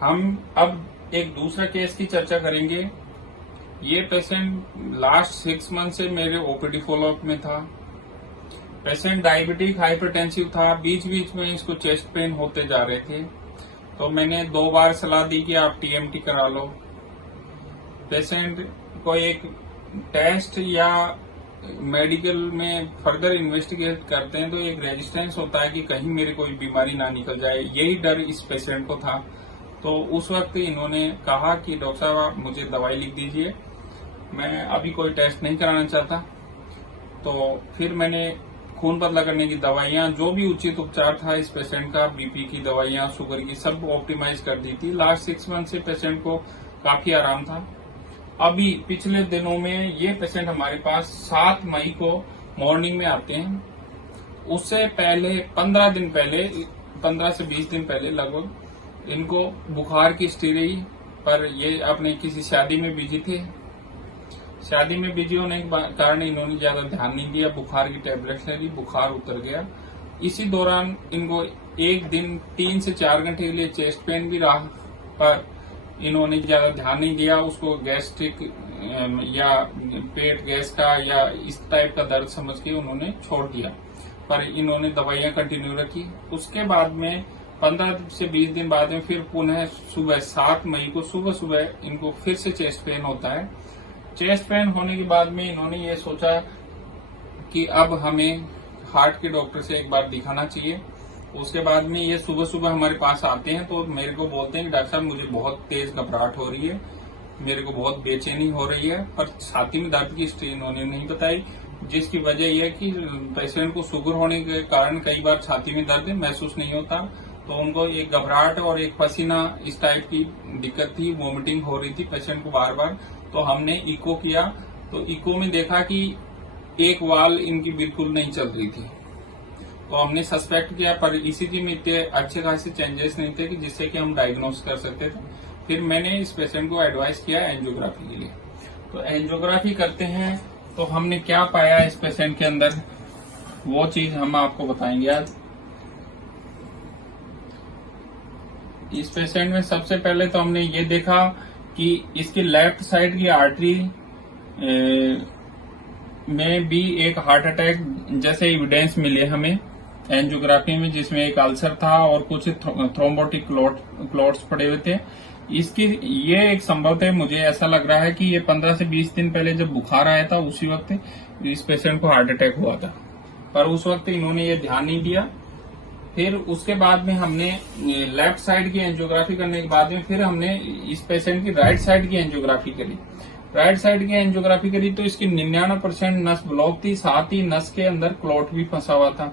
हम अब एक दूसरा केस की चर्चा करेंगे। ये पेशेंट लास्ट 6 मंथ से मेरे ओपीडी फॉलोअप में था। पेशेंट डायबिटिक हाइपरटेंसिव था, बीच बीच में इसको चेस्ट पेन होते जा रहे थे, तो मैंने 2 बार सलाह दी कि आप टीएमटी करा लो। पेशेंट को एक टेस्ट या मेडिकल में फर्दर इन्वेस्टिगेट करते हैं तो एक रेजिस्टेंस होता है कि कहीं मेरे कोई बीमारी ना निकल जाए, यही डर इस पेशेंट को था। तो उस वक्त इन्होंने कहा कि डॉक्टर साहब आप मुझे दवाई लिख दीजिए, मैं अभी कोई टेस्ट नहीं कराना चाहता। तो फिर मैंने खून पतला करने की दवाइयां, जो भी उचित उपचार था इस पेशेंट का, बीपी की दवाइयां, शुगर की, सब ऑप्टिमाइज कर दी थी। लास्ट 6 मंथ से पेशेंट को काफी आराम था। अभी पिछले दिनों में ये पेशेंट हमारे पास 7 मई को मॉर्निंग में आते हैं। उससे पहले 15 दिन पहले, 15 से 20 दिन पहले लगभग इनको बुखार की स्थिति रही, पर ये अपने किसी शादी में बिजी थे। शादी में बिजी होने के कारण इन्होंने ज्यादा ध्यान नहीं दिया, बुखार की टेबलेट ले ली, बुखार उतर गया। इसी दौरान इनको एक दिन 3 से 4 घंटे के लिए चेस्ट पेन भी रहा, पर इन्होंने ज्यादा ध्यान नहीं दिया। उसको गैस्ट्रिक या पेट गैस का या इस टाइप का दर्द समझ के उन्होंने छोड़ दिया, पर इन्होंने दवाइयां कंटिन्यू रखी। उसके बाद में 15 से 20 दिन बाद में फिर पुनः सुबह 7 मई को सुबह सुबह इनको फिर से चेस्ट पेन होता है। चेस्ट पेन होने के बाद में इन्होंने ये सोचा कि अब हमें हार्ट के डॉक्टर से एक बार दिखाना चाहिए। उसके बाद में ये सुबह सुबह हमारे पास आते हैं तो मेरे को बोलते हैं कि डॉक्टर साहब मुझे बहुत तेज घबराहट हो रही है, मेरे को बहुत बेचैनी हो रही है, पर छाती में दर्द की स्थिति इन्होंने नहीं बताई, जिसकी वजह यह कि पेशेंट को शुगर होने के कारण कई बार छाती में दर्द महसूस नहीं होता, तो उनको एक घबराहट और एक पसीना इस टाइप की दिक्कत थी, वॉमिटिंग हो रही थी पेशेंट को बार बार। तो हमने इको किया, तो इको में देखा कि एक वाल इनकी बिल्कुल नहीं चल रही थी, तो हमने सस्पेक्ट किया, पर ईसीजी में इतने अच्छे खासे चेंजेस नहीं थे कि जिससे कि हम डायग्नोस कर सकते थे। फिर मैंने इस पेशेंट को एडवाइस किया एंजियोग्राफी के लिए। तो एंजियोग्राफी करते हैं तो हमने क्या पाया इस पेशेंट के अंदर, वो चीज हम आपको बताएंगे आज। इस पेशेंट में सबसे पहले तो हमने ये देखा कि इसकी लेफ्ट साइड की आर्टरी में भी एक हार्ट अटैक जैसे एविडेंस मिले हमें एंजियोग्राफी में, जिसमें एक अल्सर था और कुछ थ्रोम्बोटिक क्लॉट्स पड़े हुए थे। इसकी ये एक संभव है, मुझे ऐसा लग रहा है कि ये 15 से 20 दिन पहले जब बुखार आया था उसी वक्त इस पेशेंट को हार्ट अटैक हुआ था, पर उस वक्त इन्होंने ये ध्यान नहीं दिया। फिर उसके बाद में हमने लेफ्ट साइड की एंजियोग्राफी करने के बाद में फिर हमने इस पेशेंट की राइट साइड की एंजियोग्राफी करी। राइट साइड की एंजियोग्राफी करी तो इसकी 99% नस ब्लॉक थी, साथ ही नस के अंदर क्लॉट भी फंसा हुआ था।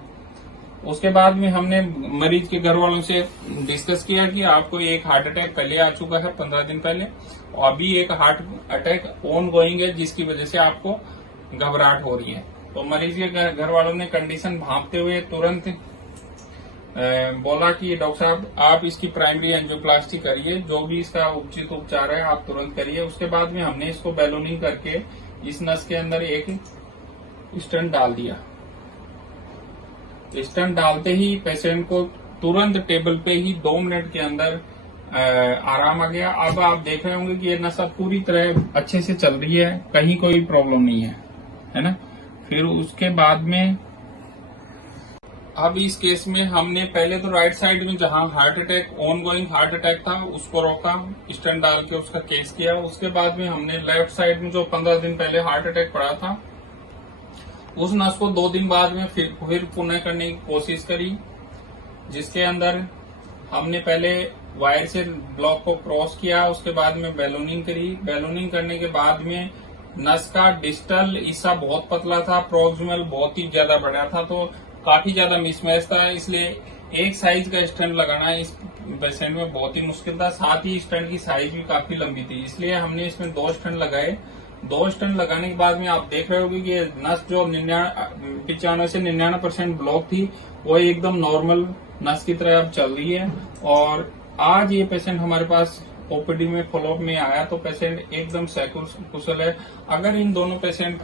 उसके बाद में हमने मरीज के घर वालों से डिस्कस किया कि आपको एक हार्ट अटैक पहले आ चुका है 15 दिन पहले, और अभी एक हार्ट अटैक ऑन गोइंग है जिसकी वजह से आपको घबराहट हो रही है। तो मरीज के घर वालों ने कंडीशन भांपते हुए तुरंत बोला कि डॉक्टर साहब आप इसकी प्राइमरी एंजियोप्लास्टी करिए, जो भी इसका उचित उपचार है आप तुरंत करिए। उसके बाद में हमने इसको बैलूनिंग करके इस नस के अंदर एक स्टंट डाल दिया। स्टंट डालते ही पेशेंट को तुरंत टेबल पे ही 2 मिनट के अंदर आराम आ गया। अब आप देख रहे होंगे कि ये नस पूरी तरह अच्छे से चल रही है, कहीं कोई प्रॉब्लम नहीं है ना। फिर उसके बाद में अब इस केस में हमने पहले तो राइट साइड में जहां heart attack ongoing heart attack था उसको रोका, स्टंट डाल के उसका केस किया। उसके बाद में हमने लेफ्ट साइड में जो 15 दिन पहले हार्ट अटैक पड़ा था उस नस को 2 दिन बाद में फिर पुनः करने की कोशिश करी, जिसके अंदर हमने पहले वायर से ब्लॉक को क्रॉस किया, उसके बाद में बैलूनिंग करी। बैलूनिंग करने के बाद में नस का डिस्टल हिस्सा बहुत पतला था, प्रोक्सिमल बहुत ही ज्यादा बड़ा था, तो काफी ज्यादा मिसमैच था, इसलिए एक साइज का स्टंट लगाना इस पेशेंट में बहुत ही मुश्किल था। साथ ही स्टंट की साइज भी काफी लंबी थी, इसलिए हमने इसमें 2 स्टंट लगाए। 2 स्टंट लगाने के बाद में आप देख रहे होंगे कि नस जो 95 से 99% ब्लॉक थी वो एकदम नॉर्मल नस की तरह अब चल रही है। और आज ये पेशेंट हमारे पास ओपीडी में फॉलोअप में आया तो पेशेंट एकदम कुशल है। अगर इन दोनों पेशेंट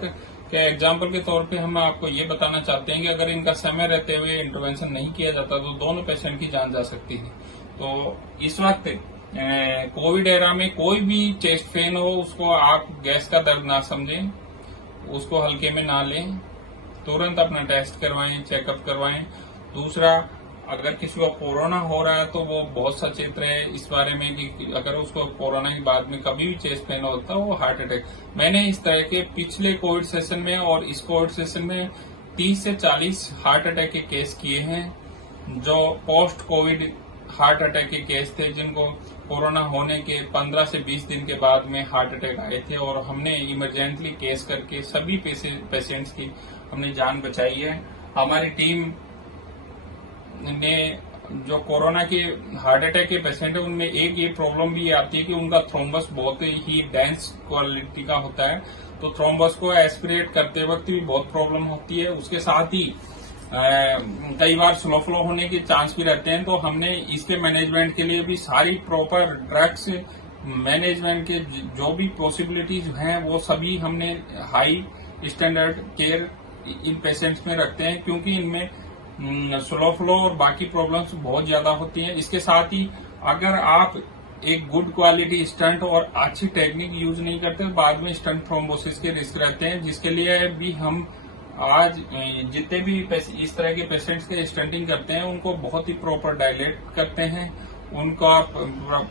के एग्जाम्पल के तौर पे हम आपको ये बताना चाहते हैं कि अगर इनका समय रहते हुए इंटरवेंशन नहीं किया जाता तो दोनों पेशेंट की जान जा सकती है। तो इस वक्त कोविड एरा में कोई भी चेस्ट पेन हो उसको आप गैस का दर्द ना समझें, उसको हल्के में ना लें, तुरंत अपना टेस्ट करवाएं, चेकअप करवाएं। दूसरा, अगर किसी को कोरोना हो रहा है तो वो बहुत सचेत रहे इस बारे में कि अगर उसको कोरोना के बाद में कभी भी चेस्ट पेन होता है वो हार्ट अटैक। मैंने इस तरह के पिछले कोविड सेशन में और इस कोविड सेशन में 30 से 40 हार्ट अटैक के केस किए हैं, जो पोस्ट कोविड हार्ट अटैक के केस थे, जिनको कोरोना होने के 15 से 20 दिन के बाद में हार्ट अटैक आए थे, और हमने इमरजेंटली केस करके सभी पेशेंट्स की हमने जान बचाई है। हमारी टीम ने जो कोरोना के हार्ट अटैक के पेशेंट है उनमें एक ये प्रॉब्लम भी आती है कि उनका थ्रोम्बस बहुत ही डेंस क्वालिटी का होता है, तो थ्रोम्बस को एस्पिरेट करते वक्त भी बहुत प्रॉब्लम होती है। उसके साथ ही कई बार स्लो फ्लो होने के चांस भी रहते हैं, तो हमने इसके मैनेजमेंट के लिए भी सारी प्रॉपर ड्रग्स मैनेजमेंट के जो भी पॉसिबिलिटीज हैं वो सभी हमने हाई स्टैंडर्ड केयर इन पेशेंट्स में रखते हैं, क्योंकि इनमें स्लो फ्लो और बाकी प्रॉब्लम्स बहुत ज्यादा होती हैं। इसके साथ ही अगर आप एक गुड क्वालिटी स्टंट और अच्छी टेक्निक यूज नहीं करते तो बाद में स्टंट थ्रोम्बोसिस के रिस्क रहते हैं, जिसके लिए भी हम आज जितने भी इस तरह के पेशेंट्स के स्टंटिंग करते हैं उनको बहुत ही प्रॉपर डायलेट करते हैं, उनका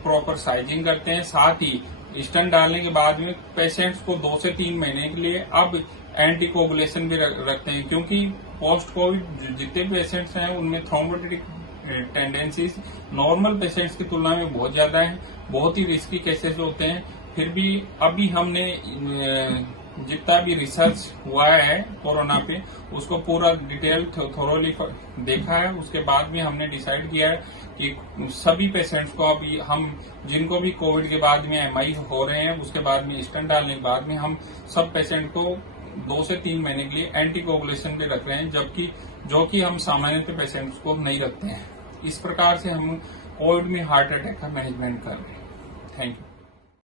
प्रॉपर साइजिंग करते हैं। साथ ही स्टंट डालने के बाद में पेशेंट्स को 2 से 3 महीने के लिए अब एंटीकोगुलेशन भी रखते हैं, क्योंकि पोस्ट कोविड जितने पेशेंट्स हैं उनमें थ्रोम्बोटिक टेंडेंसीज नॉर्मल पेशेंट्स की तुलना में बहुत ज्यादा है, बहुत ही रिस्की केसेस होते हैं। फिर भी अभी हमने जितना भी रिसर्च हुआ है कोरोना पे उसको पूरा डिटेल थोरोली देखा है। उसके बाद भी हमने डिसाइड किया है कि सभी पेशेंट्स को अभी हम जिनको भी कोविड के बाद में एमआई हो रहे हैं उसके बाद में स्टंट डालने के बाद में हम सब पेशेंट को 2 से 3 महीने के लिए एंटीकोगुलेशन भी रख रहे हैं, जबकि जो कि हम सामान्य पेशेंट्स को नहीं रखते हैं। इस प्रकार से हम कोविड में हार्ट अटैक का मैनेजमेंट कर रहे हैं। Thank you.